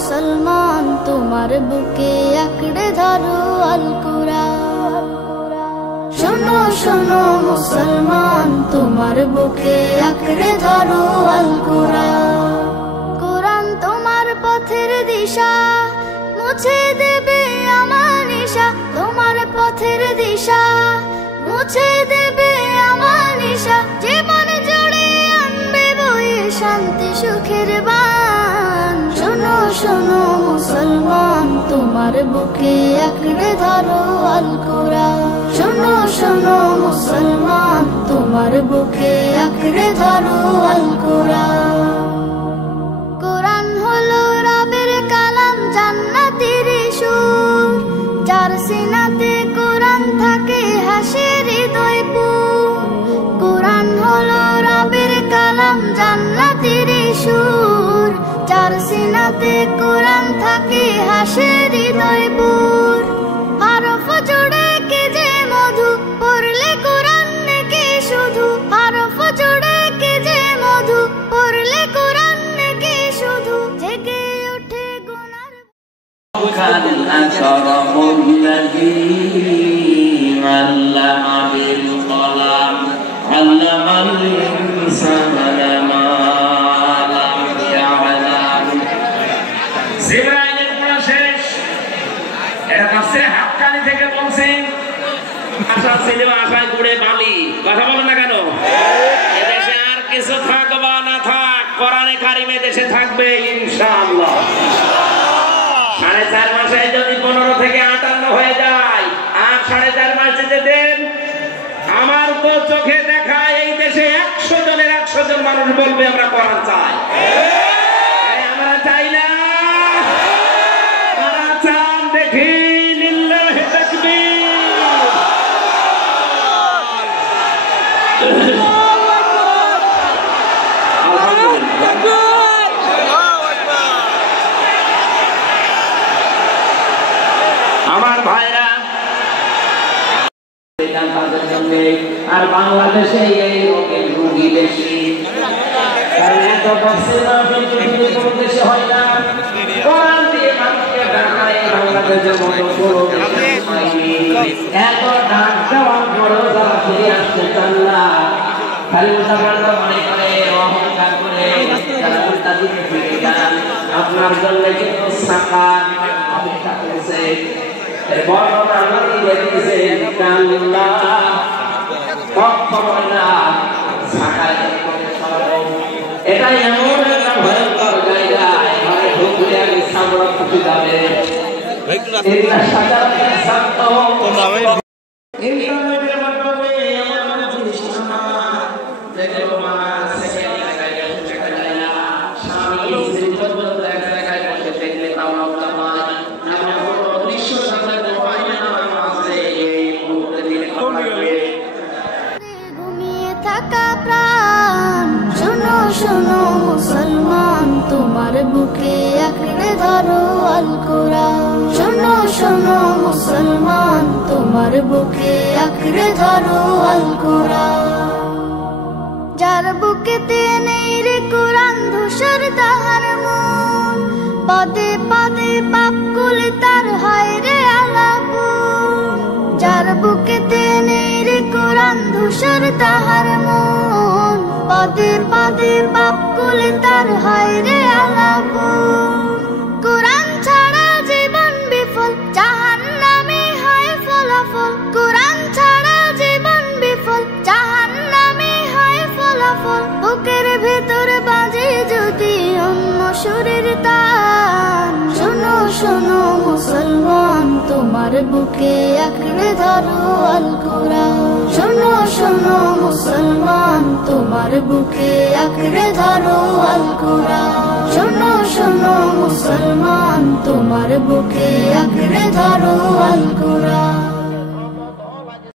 মুসলমান তোমার বুকে আঁকড়ে ধরো আল কুরআন। শোনো শোনো মুসলমান তোমার বুকে আঁকড়ে ধরো আল কুরআন। কুরআন তোমার পথের দিশা, মুছে দেবে আমার নিশা। তোমার পথের দিশা, মুছে দেবে আমার নিশা। জীবন জুড়ে আনবে বয়ে শান্তি সুখের বান। শোনো শোনো মুসলমান তোমার বুকে আঁকড়ে ধরো আল কুরআন। শোনো শোনো মুসলমান তোমার বুকে আঁকড়ে ধরো আল কুরআন। কুরআন হলো রবের কালাম, জান্নাতের সুর। যার সিনাতে কুরআন থাকে হাসে হৃদয় পুর। কুরআন হলো রবের কালাম, জান্নাতের সুর। যার সিনাতে কুরআন থাকে হাসে হৃদয় পুর। হরফ জুড়ে কে যে মধু, পড়লে কুরআন নাকি শুধু। হরফ জুড়ে কে যে মধু, পড়লে কুরআন নাকি শুধু। জেগে ওঠে গুনার জিবরাইলের পড়া শেষ। এটা তাফসীরে হাক্কানি থেকে বলছি। আশা ছিল আশায় ঘুরে বালি। কথা বলেন না কেন? এদেশে আর কিছু থাক বা না থাক, কোরআনে কারিমে দেশে থাকবে ইনশাআল্লাহ। 4.5 মাসে যদি 15 থেকে 58 হয়ে যায়, আর 4.5 মাস যেতে দেন, আমার তো চোখে দেখা এই দেশে 100 জনের 100 জন মানুষ বলবে আমরা কোরআন চাই। আমরা চাই না, আমরা চান দেখি। লিল্লাহি তাকবীর। আমার ভাইরা, আর বাংলাদেশে এই রোগের রোগী বেশি। কারণ এত বছর কোনো দেশে হয় না। কোরআন দিয়ে মানুষকে ডাকায় বাংলাদেশের মতো কোনো দেশে হয়নি। এত ডাক দেওয়ার পরও যারা ফিরে আসতে চান না, খালি উল্টাপাল্টা মনে করে, অহংকার করে যারা উল্টা দিকে ফিরে যান, আপনার জন্য কিন্তু সাকাত অপেক্ষা করেছে। বর্ণনা নদী দেখেছে আল্লাহ কখনো না সাকাত। এটাই এমন একটা ভয়ঙ্কর জায়গা, এখানে ঢুকলে আমি সামরা ফুটে যাবে। এটা সাধারণ শান্ত ইন্টারনেটের মাধ্যমে এমন জিনিস না যেগুলো মাস সেকেন্ড লাগায় দেখা যায় না। স্বামী স্ত্রী পর্যন্ত এক জায়গায় বসে দেখলে তাও না পায়। এমন কোনো দৃশ্য সাধারণ পাই না মাঝে এই মুহূর্তে দিনে ঘুমিয়ে থাকা প্রাণ। শোনো শোনো মুসলমান তোমার বুকে আঁকড়ে ধরো আল কুরআন। শোনো শোনো মুসলমান তোমার বুকে আঁকড়ে ধরো আল কুরআন। যার বুকেতে নেই রে কুরআন ধূসর তাহার মন। পদে পদে পাপ কুলে তার হয় রে আলাপুন। যার বুকেতে নেই রে কুরআন ধূসর তাহার মন। পদে পদে পাপ কুলে তার হয় রে আলাপুন। কুরআন ছাড়া জীবন বিফল, জাহান্নামে হয় ফলাফল। কুরআন ছাড়া জীবন বিফল, জাহান্নামে হয় ফলাফল। বুকের ভেতরে বাজে যদি অন্য সুরের তান। শোনো শোনো মুসলমান তোমার বুকে আঁকড়ে ধরো আল কুরআন। শোনো শোনো মুসলমান তোমার বুকে আঁকড়ে ধরো আল কুরআন। শোনো শোনো মুসলমান তোমার বুকে আঁকড়ে ধরো আল কুরআন।